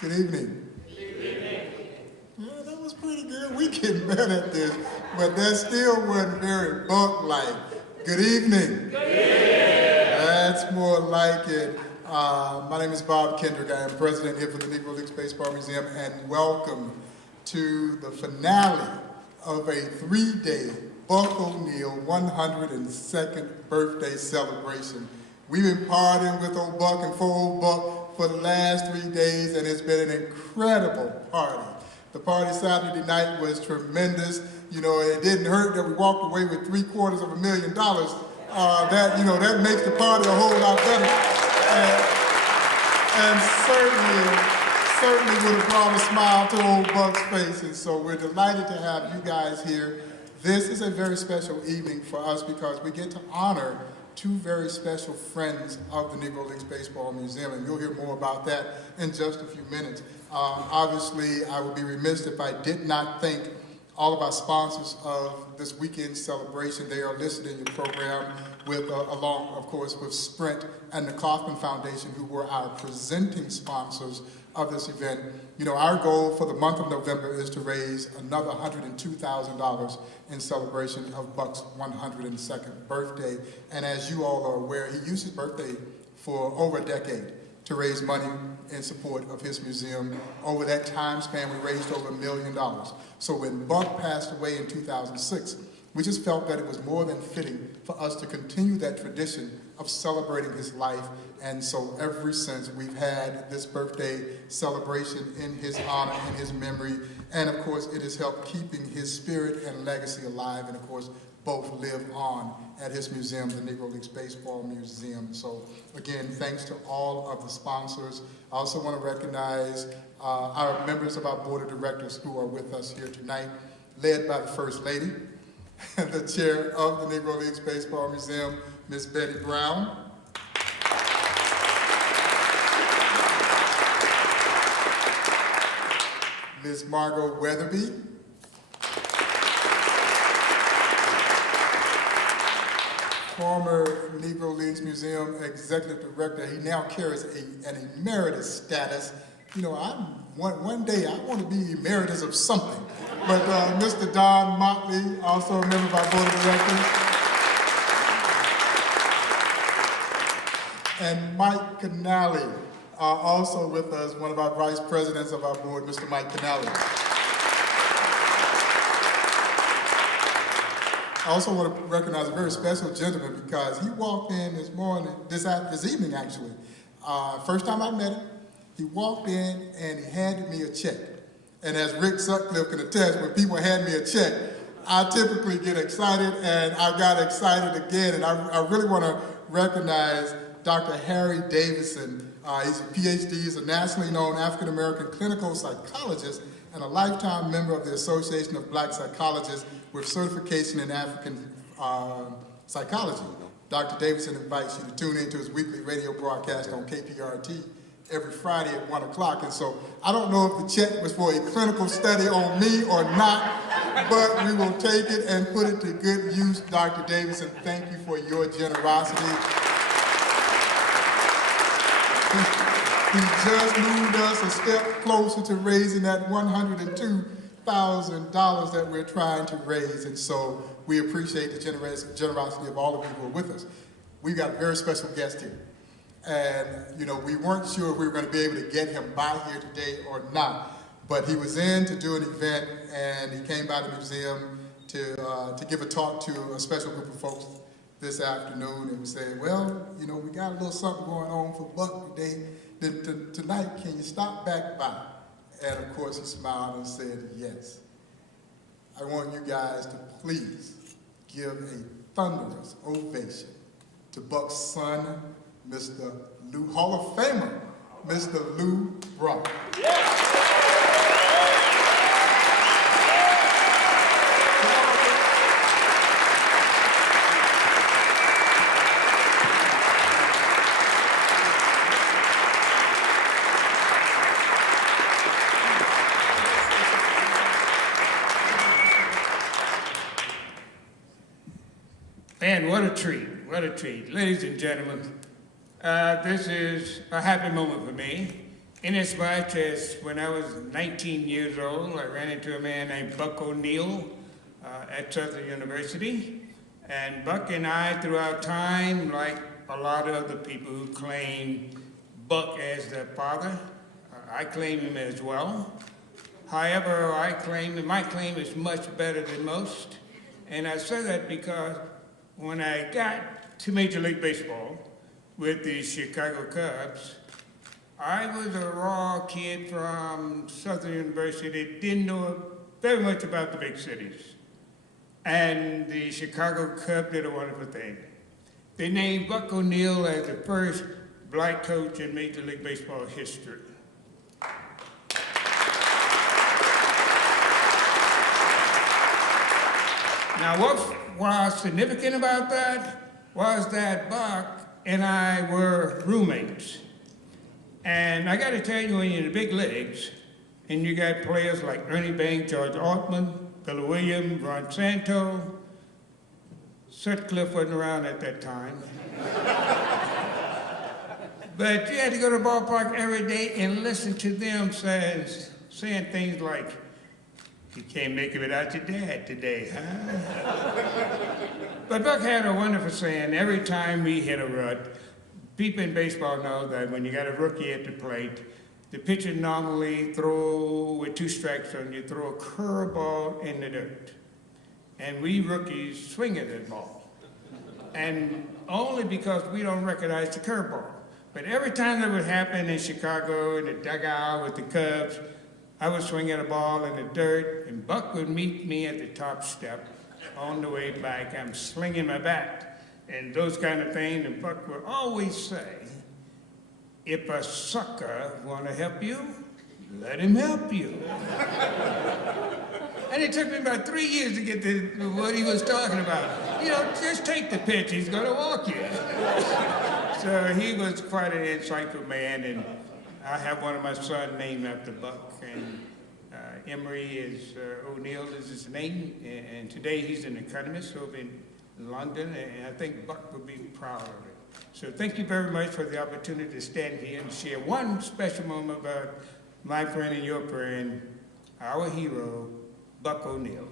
Good evening. Good evening. Yeah, that was pretty good. We getting better at this, but that still wasn't very Buck-like. Good evening. Good evening. That's more like it. My name is Bob Kendrick. I am president here for the Negro Leagues Baseball Museum, and welcome to the finale of a 3-day Buck O'Neil 102nd birthday celebration. We've been partying with old Buck and for old Buck for the last 3 days, and it's been an incredible party. The party Saturday night was tremendous. You know, it didn't hurt that we walked away with $750,000. That makes the party a whole lot better. And certainly would have brought a smile to old Buck's face. And so we're delighted to have you guys here. This is a very special evening for us because we get to honor two very special friends of the Negro Leagues Baseball Museum, and you'll hear more about that in just a few minutes. Obviously, I would be remiss if I did not thank all of our sponsors of this weekend's celebration. They are listed in your program, along, of course, with Sprint and the Kauffman Foundation, who were our presenting sponsors of this event. You know, our goal for the month of November is to raise another $102,000 in celebration of Buck's 102nd birthday. And as you all are aware, he used his birthday for over a decade to raise money in support of his museum. Over that time span, we raised over $1 million. So when Buck passed away in 2006, we just felt that it was more than fitting for us to continue that tradition of celebrating his life. And so ever since, we've had this birthday celebration in his honor, in his memory. And of course, it has helped keeping his spirit and legacy alive. And of course, both live on at his museum, the Negro Leagues Baseball Museum. So again, thanks to all of the sponsors. I also want to recognize our members of our board of directors who are with us here tonight, led by the First Lady, the chair of the Negro Leagues Baseball Museum, Ms. Betty Brown. Ms. Margot Weatherby. Former Negro Leagues Museum Executive Director. He now carries an emeritus status. You know, one day I want to be emeritus of something. But Mr. Don Motley, also a member of our board of directors. And Mike Canali, also with us, one of our vice presidents of our board, Mr. Mike Canali. I also want to recognize a very special gentleman because he walked in this evening actually. First time I met him, he walked in and he handed me a check. And as Rick Sutcliffe can attest, when people hand me a check, I typically get excited, and I got excited again. And I really want to recognize Dr. Harry Davison. He's a PhD, he's a nationally known African-American clinical psychologist and a lifetime member of the Association of Black Psychologists with certification in African psychology. Dr. Davison invites you to tune into his weekly radio broadcast on KPRT every Friday at 1 o'clock. And so I don't know if the check was for a clinical study on me or not, but we will take it and put it to good use. Dr. Davison, thank you for your generosity. He just moved us a step closer to raising that $102,000 that we're trying to raise. And so we appreciate the generosity of all of you who are with us. We've got a very special guest here. And, you know, we weren't sure if we were going to be able to get him by here today or not. But he was in to do an event, and he came by the museum to give a talk to a special group of folks this afternoon. And we said, well, you know, we got a little something going on for Buck today. Tonight, can you stop back by? And of course, he smiled and said, yes. I want you guys to please give a thunderous ovation to Buck's son, Mr. Lou, Hall of Famer, Mr. Lou Brock. Yeah. Man, what a treat, what a treat. Ladies and gentlemen, this is a happy moment for me. Inasmuch as when I was 19 years old, I ran into a man named Buck O'Neill at Southern University. And Buck and I, throughout time, like a lot of other people who claim Buck as their father, I claim him as well. However, I claim that my claim is much better than most. And I say that because when I got to Major League Baseball with the Chicago Cubs, I was a raw kid from Southern University that didn't know very much about the big cities. And the Chicago Cubs did a wonderful thing. They named Buck O'Neill as the first black coach in Major League Baseball history. Now, what was significant about that was that Buck and I were roommates. And I got to tell you, when you're in the big leagues, and you got players like Ernie Banks, George Altman, Billy Williams, Ron Santo, Sutcliffe wasn't around at that time. But you had to go to the ballpark every day and listen to them saying things like, "You can't make it without your dad today, huh?" But Buck had a wonderful saying, every time we hit a rut, people in baseball know that when you got a rookie at the plate, the pitcher normally throw, with 2 strikes on you, throw a curveball in the dirt. And we rookies swing at that ball. And only because we don't recognize the curveball. But every time that would happen in Chicago, in the dugout with the Cubs, I would swing at a ball in the dirt, and Buck would meet me at the top step. On the way back, I'm slinging my bat, and those kind of things. And Buck would always say, "If a sucker want to help you, let him help you." And it took me about 3 years to get to what he was talking about. You know, just take the pitch, he's going to walk you. So he was quite an insightful man, and I have one of my sons named after Buck, and Emery is, O'Neill is his name, and today he's an economist over in London, and I think Buck would be proud of it. So thank you very much for the opportunity to stand here and share one special moment about my friend and your friend, our hero, Buck O'Neill.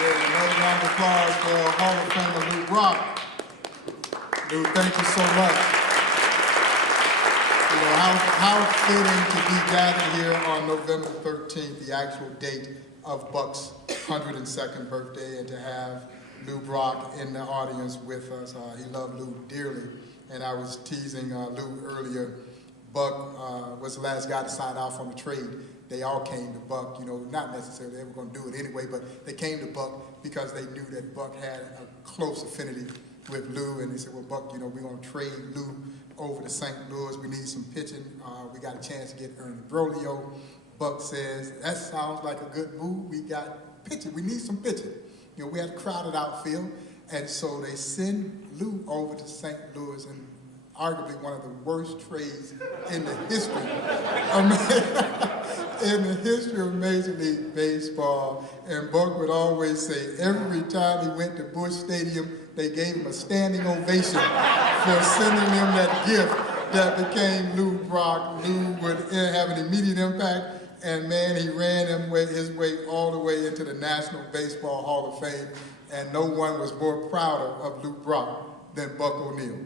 Another round of applause for Hall of Famer Lou Brock. Lou, thank you so much. You know, how fitting to be gathered here on November 13th, the actual date of Buck's 102nd birthday, and to have Lou Brock in the audience with us. He loved Lou dearly, and I was teasing Lou earlier. Buck was the last guy to sign off on the trade. They all came to Buck, you know, not necessarily they were going to do it anyway, but they came to Buck because they knew that Buck had a close affinity with Lou, and they said, "Well, Buck, you know, we're going to trade Lou over to St. Louis. We need some pitching. We got a chance to get Ernie Broglio." Buck says, "That sounds like a good move. We got pitching. We need some pitching." You know, we had a crowded outfield, and so they send Lou over to St. Louis, and arguably one of the worst trades in the history of Major League Baseball. And Buck would always say every time he went to Busch Stadium, they gave him a standing ovation for sending him that gift that became Lou Brock. Lou would have an immediate impact, and man, he ran his way all the way into the National Baseball Hall of Fame, and no one was more prouder of Lou Brock than Buck O'Neill.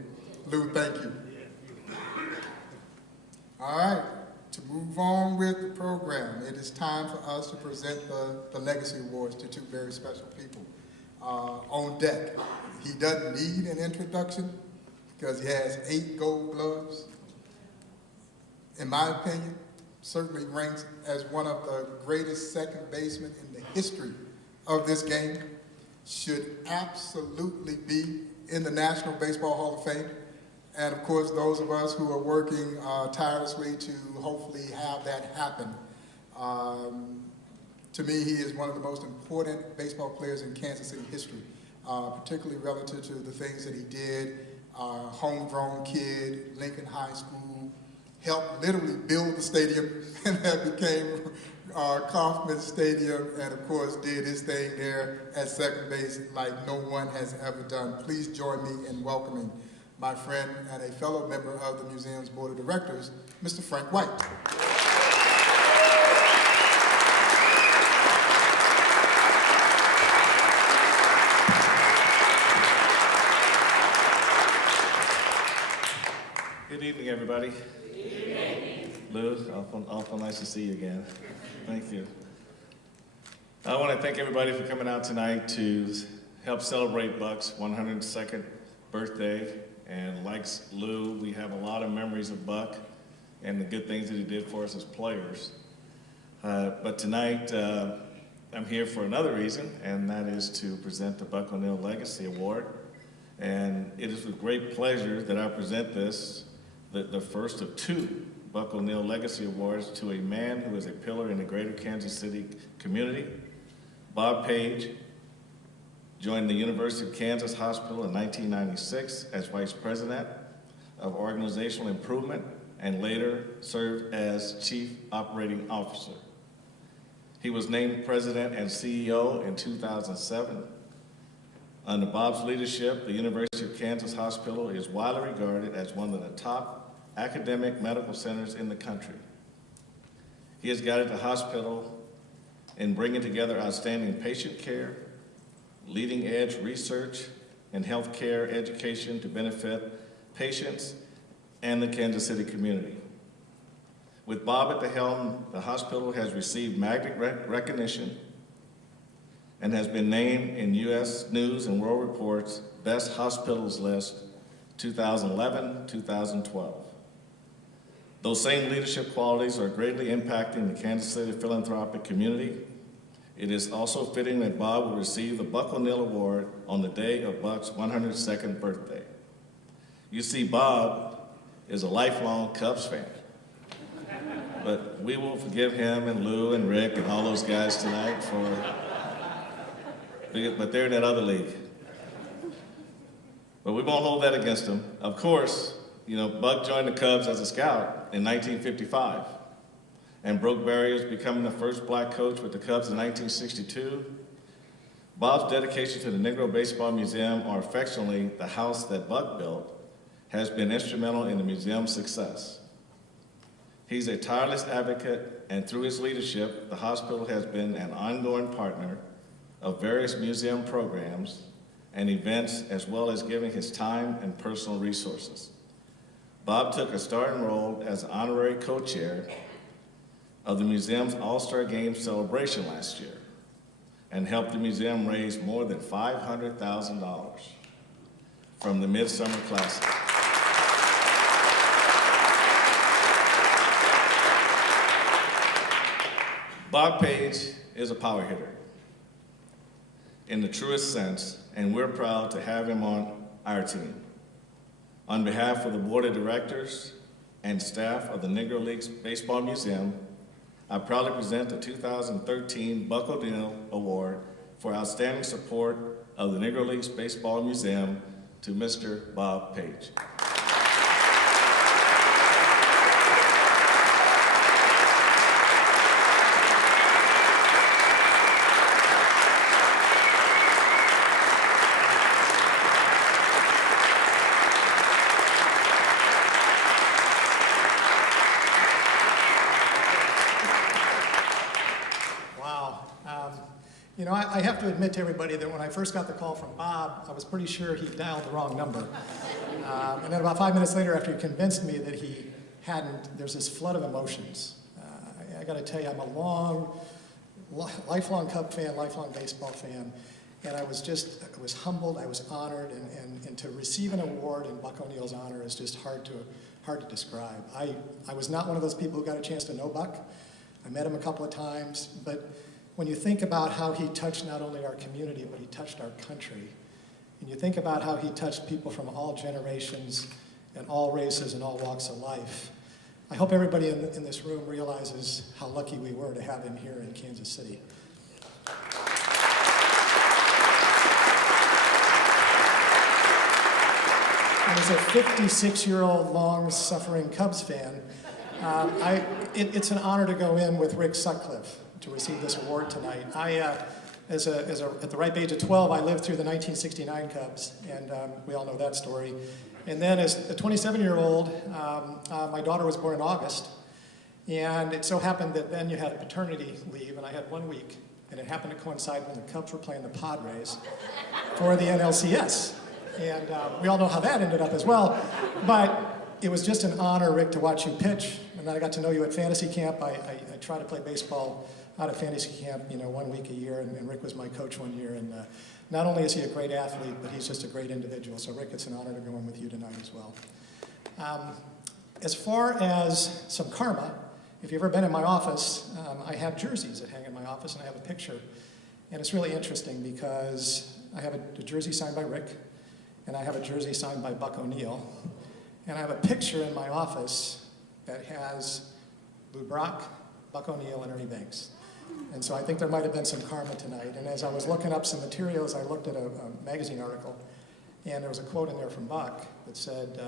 Lou, thank you. All right, to move on with the program, it is time for us to present the Legacy Awards to 2 very special people. On deck, he doesn't need an introduction because he has 8 gold gloves. In my opinion, certainly ranks as one of the greatest second basemen in the history of this game. Should absolutely be in the National Baseball Hall of Fame. And of course, those of us who are working tirelessly to hopefully have that happen. To me, he is one of the most important baseball players in Kansas City history, particularly relative to the things that he did. Homegrown kid, Lincoln High School, helped literally build the stadium, and that became Kauffman Stadium and, of course, did his thing there at second base like no one has ever done. Please join me in welcoming my friend and a fellow member of the museum's board of directors, Mr. Frank White. Good evening, everybody. Good evening. Lou, awful nice to see you again. Thank you. I want to thank everybody for coming out tonight to help celebrate Buck's 102nd birthday. And like Lou, we have a lot of memories of Buck and the good things that he did for us as players. But tonight, I'm here for another reason, and that is to present the Buck O'Neil Legacy Award. And it is with great pleasure that I present this, the first of two Buck O'Neil Legacy Awards, to a man who is a pillar in the greater Kansas City community. Bob Page joined the University of Kansas Hospital in 1996 as Vice President of Organizational Improvement and later served as Chief Operating Officer. He was named President and CEO in 2007. Under Bob's leadership, the University of Kansas Hospital is widely regarded as one of the top academic medical centers in the country. He has guided the hospital in bringing together outstanding patient care, leading-edge research, and healthcare education to benefit patients and the Kansas City community. With Bob at the helm, the hospital has received magnet recognition and has been named in U.S. News and World Report's Best Hospitals list 2011-2012. Those same leadership qualities are greatly impacting the Kansas City philanthropic community. It is also fitting that Bob will receive the Buck O'Neil Award on the day of Buck's 102nd birthday. You see, Bob is a lifelong Cubs fan. But we will forgive him and Lou and Rick and all those guys tonight but they're in that other league. But we won't hold that against them. Of course, you know, Buck joined the Cubs as a scout in 1955 and broke barriers, becoming the first black coach with the Cubs in 1962. Bob's dedication to the Negro Baseball Museum, or affectionately the house that Buck built, has been instrumental in the museum's success. He's a tireless advocate, and through his leadership, the hospital has been an ongoing partner of various museum programs and events, as well as giving his time and personal resources. Bob took a starting role as honorary co-chair of the museum's All-Star Game celebration last year and helped the museum raise more than $500,000 from the Midsummer Classic. Bob Page is a power hitter in the truest sense, and we're proud to have him on our team. On behalf of the Board of Directors and staff of the Negro Leagues Baseball Museum, I proudly present the 2013 Buck O'Neil Award for outstanding support of the Negro Leagues Baseball Museum to Mr. Bob Page. You know, I have to admit to everybody that when I first got the call from Bob, I was pretty sure he dialed the wrong number. And then about 5 minutes later, after he convinced me that he hadn't, there's this flood of emotions. I got to tell you, I'm a lifelong Cub fan, lifelong baseball fan, and I was humbled, I was honored, and to receive an award in Buck O'Neil's honor is just hard to describe. I was not one of those people who got a chance to know Buck. I met him a couple of times, but when you think about how he touched not only our community, but he touched our country, and you think about how he touched people from all generations and all races and all walks of life, I hope everybody in this room realizes how lucky we were to have him here in Kansas City. And as a 56-year-old long-suffering Cubs fan, it's an honor to go in with Rick Sutcliffe. to receive this award tonight. At the ripe age of 12, I lived through the 1969 Cubs, and we all know that story. And then as a 27-year-old, my daughter was born in August, and it so happened that then you had paternity leave, and I had 1 week, and it happened to coincide when the Cubs were playing the Padres for the NLCS. And we all know how that ended up as well, but it was just an honor, Rick, to watch you pitch, and then I got to know you at fantasy camp. I try to play baseball out of fantasy camp, 1 week a year, and Rick was my coach 1 year, and not only is he a great athlete, but he's just a great individual. So Rick, it's an honor to go in with you tonight as well. As far as some karma, if you've ever been in my office, I have jerseys that hang in my office, and I have a picture. And it's really interesting because I have a jersey signed by Rick, and I have a jersey signed by Buck O'Neill, and I have a picture in my office that has Lou Brock, Buck O'Neill, and Ernie Banks. And so I think there might have been some karma tonight. And as I was looking up some materials, I looked at a magazine article, and there was a quote in there from Buck that said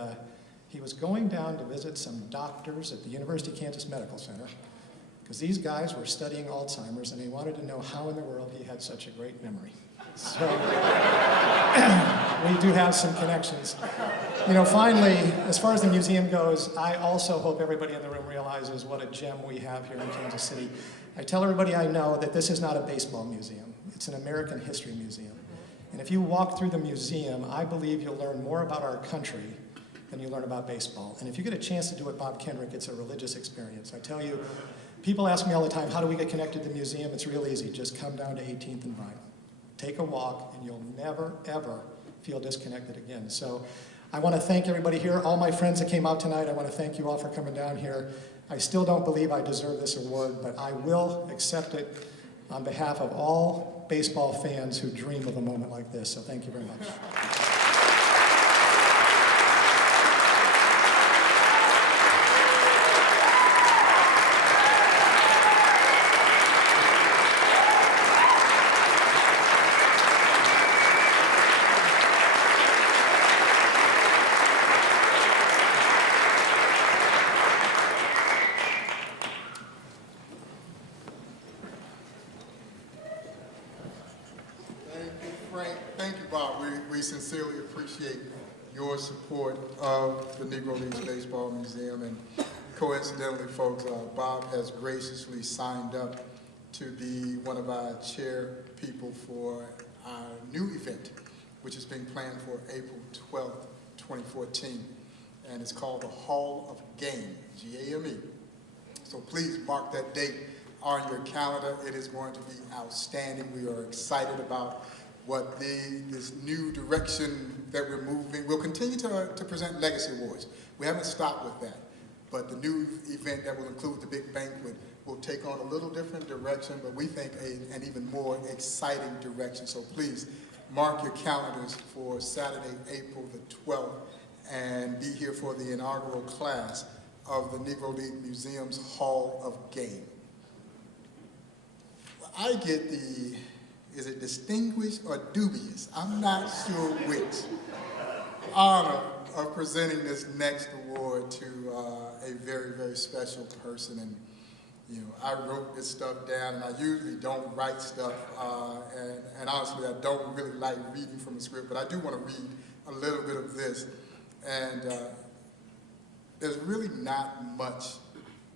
he was going down to visit some doctors at the University of Kansas Medical Center because these guys were studying Alzheimer's, and he wanted to know how in the world he had such a great memory. So we do have some connections. Finally, as far as the museum goes, I also hope everybody in the room realizes what a gem we have here in Kansas City. I tell everybody I know that this is not a baseball museum. It's an American history museum. And if you walk through the museum, I believe you'll learn more about our country than you learn about baseball. And if you get a chance to do it, Bob Kendrick, it's a religious experience. I tell you, people ask me all the time, how do we get connected to the museum? It's real easy. Just come down to 18th and Vine. Take a walk, and you'll never, ever feel disconnected again. So I want to thank everybody here, all my friends that came out tonight. I want to thank you all for coming down here. I still don't believe I deserve this award, but I will accept it on behalf of all baseball fans who dream of a moment like this. So thank you very much. Thank you, Bob. We sincerely appreciate your support of the Negro Leagues Baseball Museum. And coincidentally, folks, Bob has graciously signed up to be one of our chair people for our new event, which is being planned for April 12th, 2014. And it's called the Hall of Game, G-A-M-E. So please mark that date on your calendar. It is going to be outstanding. We are excited about what this new direction that we're moving. We'll continue to present legacy awards. We haven't stopped with that, but the new event that will include the big banquet will take on a little different direction, but we think an even more exciting direction. So please mark your calendars for Saturday, April the 12th, and be here for the inaugural class of the Negro League Museum's Hall of Game. I get the, is it distinguished or dubious? I'm not sure which. Honor of presenting this next award to a very, very special person. And I wrote this stuff down, and I usually don't write stuff, and honestly, I don't really like reading from the script, but I do want to read a little bit of this. And there's really not much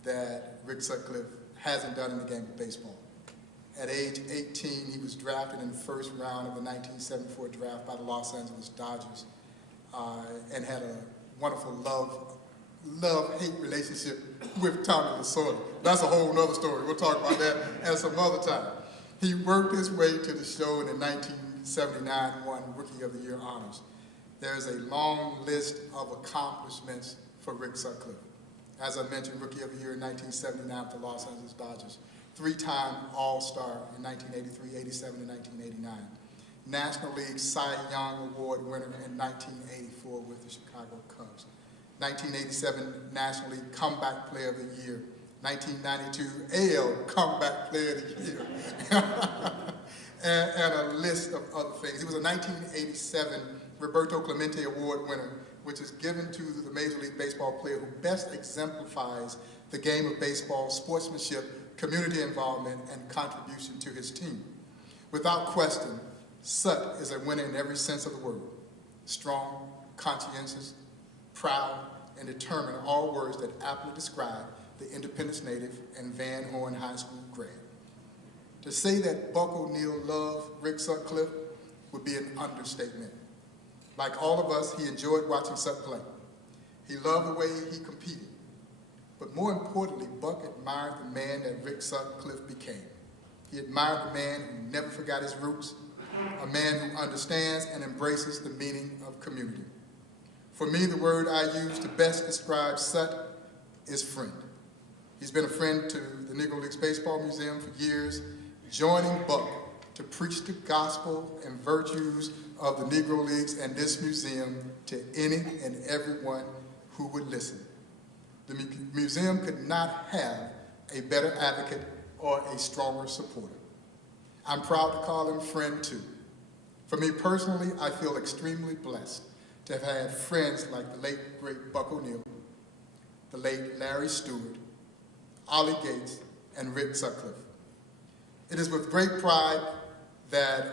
that Rick Sutcliffe hasn't done in the game of baseball. At age 18, he was drafted in the first round of the 1974 draft by the Los Angeles Dodgers, and had a wonderful love-hate relationship with Tommy Lasorda. That's a whole nother story. We'll talk about that at some other time. He worked his way to the show, and in 1979 won Rookie of the Year honors. There's a long list of accomplishments for Rick Sutcliffe. As I mentioned, Rookie of the Year in 1979 for the Los Angeles Dodgers. Three-time All-Star in 1983, 87, and 1989. National League Cy Young Award winner in 1984 with the Chicago Cubs. 1987 National League Comeback Player of the Year. 1992 AL Comeback Player of the Year. and a list of other things. He was a 1987 Roberto Clemente Award winner, which is given to the Major League Baseball player who best exemplifies the game of baseball, sportsmanship, community involvement, and contribution to his team. Without question, Sut is a winner in every sense of the word. Strong, conscientious, proud, and determined are all words that aptly describe the Independence native and Van Horn High School grad. To say that Buck O'Neil loved Rick Sutcliffe would be an understatement. Like all of us, he enjoyed watching Sut play. He loved the way he competed. But more importantly, Buck admired the man that Rick Sutcliffe became. He admired the man who never forgot his roots, a man who understands and embraces the meaning of community. For me, the word I use to best describe Sut is friend. He's been a friend to the Negro Leagues Baseball Museum for years, joining Buck to preach the gospel and virtues of the Negro Leagues and this museum to any and everyone who would listen. The museum could not have a better advocate or a stronger supporter. I'm proud to call him friend too. For me personally, I feel extremely blessed to have had friends like the late, great Buck O'Neil, the late Larry Stewart, Ollie Gates, and Rick Sutcliffe. It is with great pride that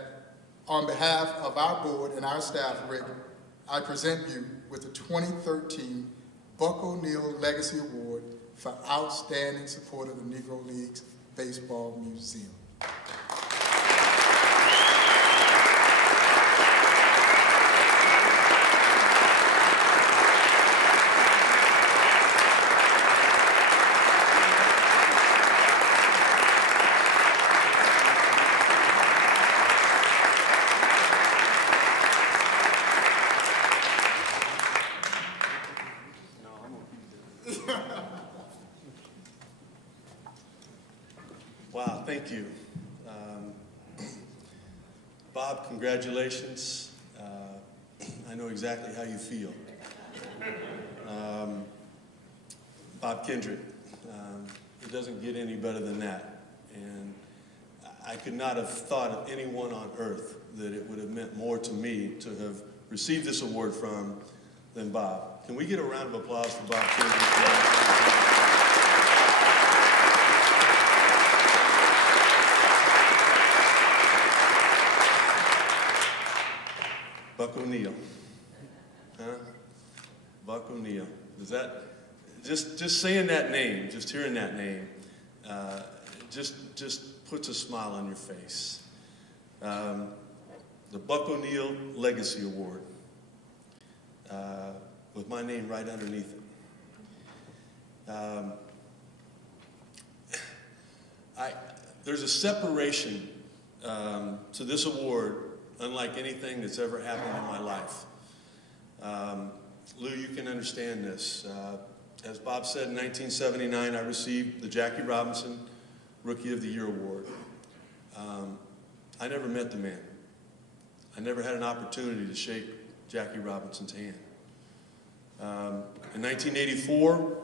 on behalf of our board and our staff, Rick, I present you with the 2013 Buck O'Neil Legacy Award for outstanding support of the Negro Leagues Baseball Museum. Wow, thank you. Bob, congratulations. I know exactly how you feel. Bob Kendrick, it doesn't get any better than that. And I could not have thought of anyone on earth that it would have meant more to me to have received this award from than Bob. Can we get a round of applause for Bob Kendrick? Buck O'Neil, huh? Buck O'Neil. Does that, just saying that name, just hearing that name, just puts a smile on your face. The Buck O'Neil Legacy Award, with my name right underneath it. There's a separation to this award unlike anything that's ever happened in my life. Lou, you can understand this. As Bob said, in 1979, I received the Jackie Robinson Rookie of the Year Award. I never met the man. I never had an opportunity to shake Jackie Robinson's hand. In 1984,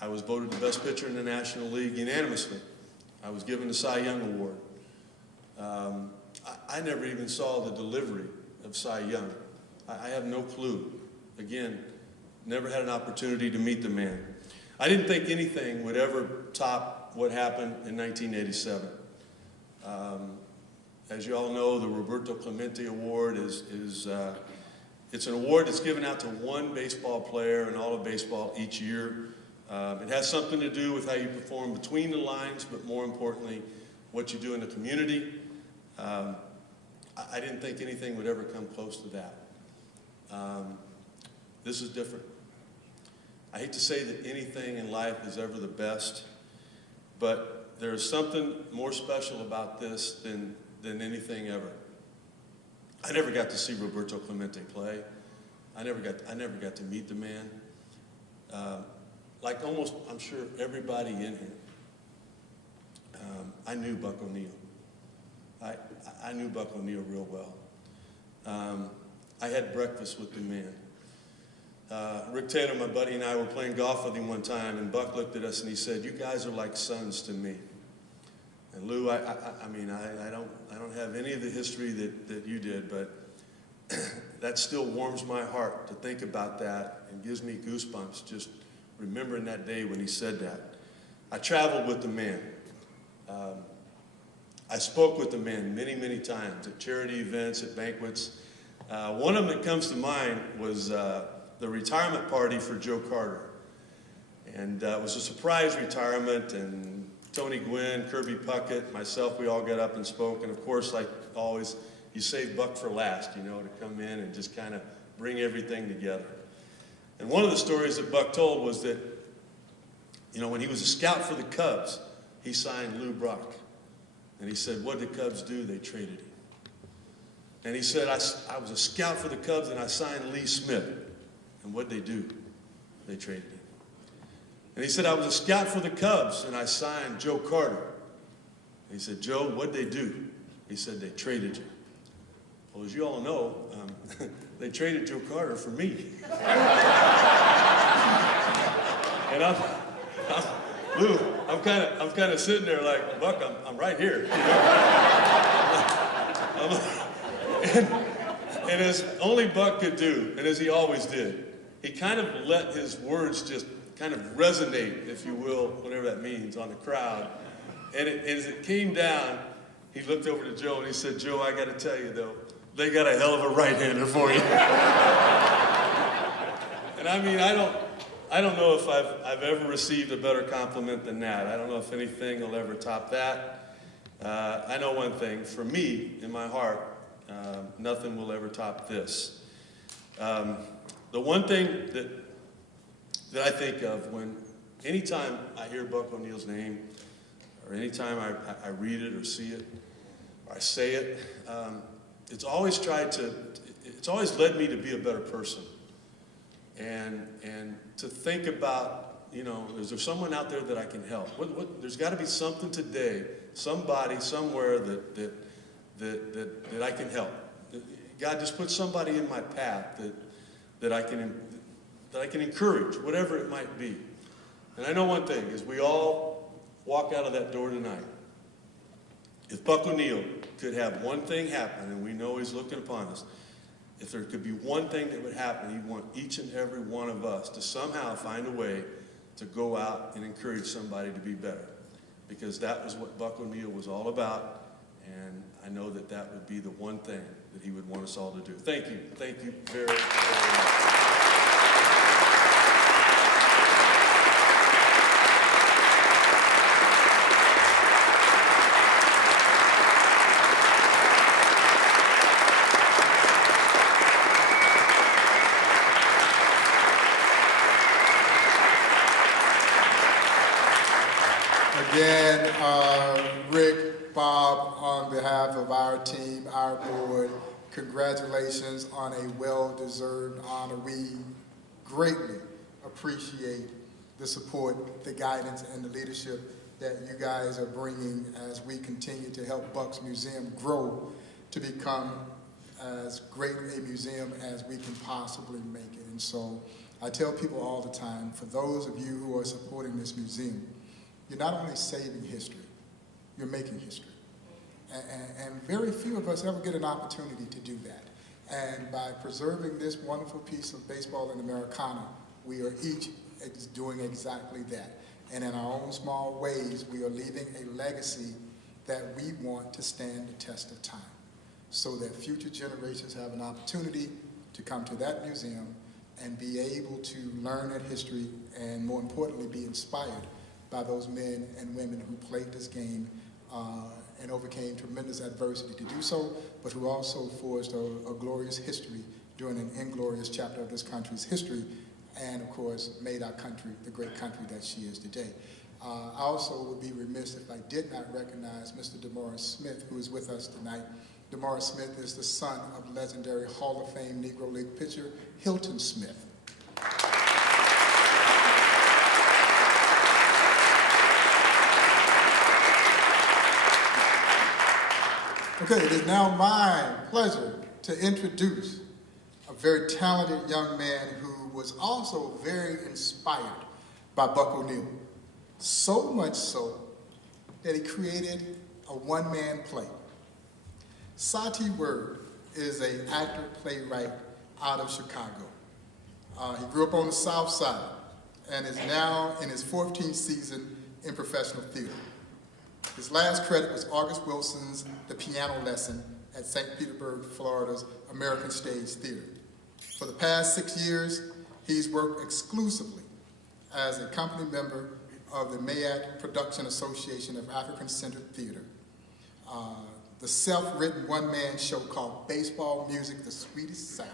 I was voted the best pitcher in the National League unanimously. I was given the Cy Young Award. I never even saw the delivery of Cy Young. I have no clue. Again, never had an opportunity to meet the man. I didn't think anything would ever top what happened in 1987. As you all know, the Roberto Clemente Award it's an award that's given out to one baseball player in all of baseball each year. It has something to do with how you perform between the lines, but more importantly, what you do in the community. I didn't think anything would ever come close to that. This is different. I hate to say that anything in life is ever the best, but there's something more special about this than anything ever. I never got to see Roberto Clemente play. I never got to meet the man. Like almost, I'm sure, everybody in here, I knew Buck O'Neil. I knew Buck O'Neil real well. I had breakfast with the man. Rick Taylor, my buddy, and I were playing golf with him one time, and Buck looked at us and he said, "You guys are like sons to me." And Lou, I mean, I don't have any of the history that you did, but that still warms my heart to think about that and gives me goosebumps just remembering that day when he said that. I traveled with the men. I spoke with the men many, many times at charity events, at banquets. One of them that comes to mind was the retirement party for Joe Carter. And it was a surprise retirement, and Tony Gwynn, Kirby Puckett, myself, we all got up and spoke. And of course, like always, you save Buck for last, you know, to come in and just kind of bring everything together. And one of the stories that Buck told was that, you know, when he was a scout for the Cubs, he signed Lou Brock. And he said, what did the Cubs do? They traded him. And he said, I was a scout for the Cubs and I signed Lee Smith. And what did they do? They traded him. And he said, I was a scout for the Cubs and I signed Joe Carter. And he said, Joe, what did they do? He said, they traded you. Well, as you all know, they traded Joe Carter for me. And Lou, I'm kind of sitting there like, Buck, I'm right here. And as only Buck could do, and as he always did, he kind of let his words just kind of resonate, if you will, whatever that means, on the crowd. And as it came down, he looked over to Joe and he said, Joe, I got to tell you though, they got a hell of a right-hander for you. And I mean, I don't know if I've ever received a better compliment than that. I don't know if anything will ever top that. I know one thing, for me, in my heart, nothing will ever top this. The one thing that I think of anytime I hear Buck O'Neill's name, or anytime I read it or see it, or I say it, it's always led me to be a better person. And to think about, you know, is there someone out there that I can help? There's got to be something today, somebody, somewhere that I can help. God just put somebody in my path that I can encourage, whatever it might be. And I know one thing, as we all walk out of that door tonight, if Buck O'Neill could have one thing happen, and we know he's looking upon us, if there could be one thing that would happen, he'd want each and every one of us to somehow find a way to go out and encourage somebody to be better. Because that was what Buck O'Neill was all about, and I know that that would be the one thing that he would want us all to do. Thank you. Thank you very, very much. Again, Rick, Bob, on behalf of our team, our board, congratulations on a well-deserved honor. We greatly appreciate the support, the guidance, and the leadership that you guys are bringing as we continue to help Buck's Museum grow to become as great a museum as we can possibly make it. And so I tell people all the time, for those of you who are supporting this museum, you're not only saving history, you're making history. And very few of us ever get an opportunity to do that. And by preserving this wonderful piece of baseball and Americana, we are each doing exactly that. And in our own small ways, we are leaving a legacy that we want to stand the test of time, so that future generations have an opportunity to come to that museum and be able to learn that history and, more importantly, be inspired by those men and women who played this game and overcame tremendous adversity to do so, but who also forged a glorious history during an inglorious chapter of this country's history, and of course made our country the great country that she is today. I also would be remiss if I did not recognize Mr. DeMaurice Smith, who is with us tonight. DeMaurice Smith is the son of legendary Hall of Fame Negro League pitcher Hilton Smith. Okay, it is now my pleasure to introduce a very talented young man who was also very inspired by Buck O'Neill. So much so that he created a one-man play. Sati Word is an actor, playwright out of Chicago. He grew up on the South Side and is now in his 14th season in professional theater. His last credit was August Wilson's The Piano Lesson at St. Petersburg, Florida's American Stage Theater. For the past 6 years, he's worked exclusively as a company member of the Mayat Production Association of African-Centered Theater. The self-written one-man show called Baseball Music, The Sweetest Sound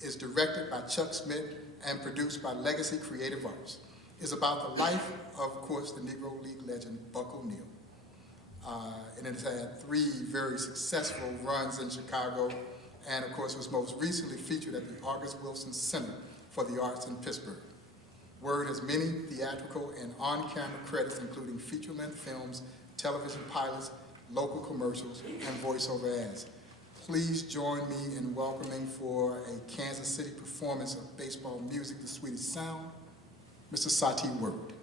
is directed by Chuck Smith and produced by Legacy Creative Arts. It's about the life of course, the Negro League legend, Buck O'Neil. And it has had 3 very successful runs in Chicago, and of course was most recently featured at the August Wilson Center for the Arts in Pittsburgh. Word has many theatrical and on-camera credits, including feature-length films, television pilots, local commercials, and voiceover ads. Please join me in welcoming for a Kansas City performance of Baseball Music, The Sweetest Sound, Mr. Sati Word.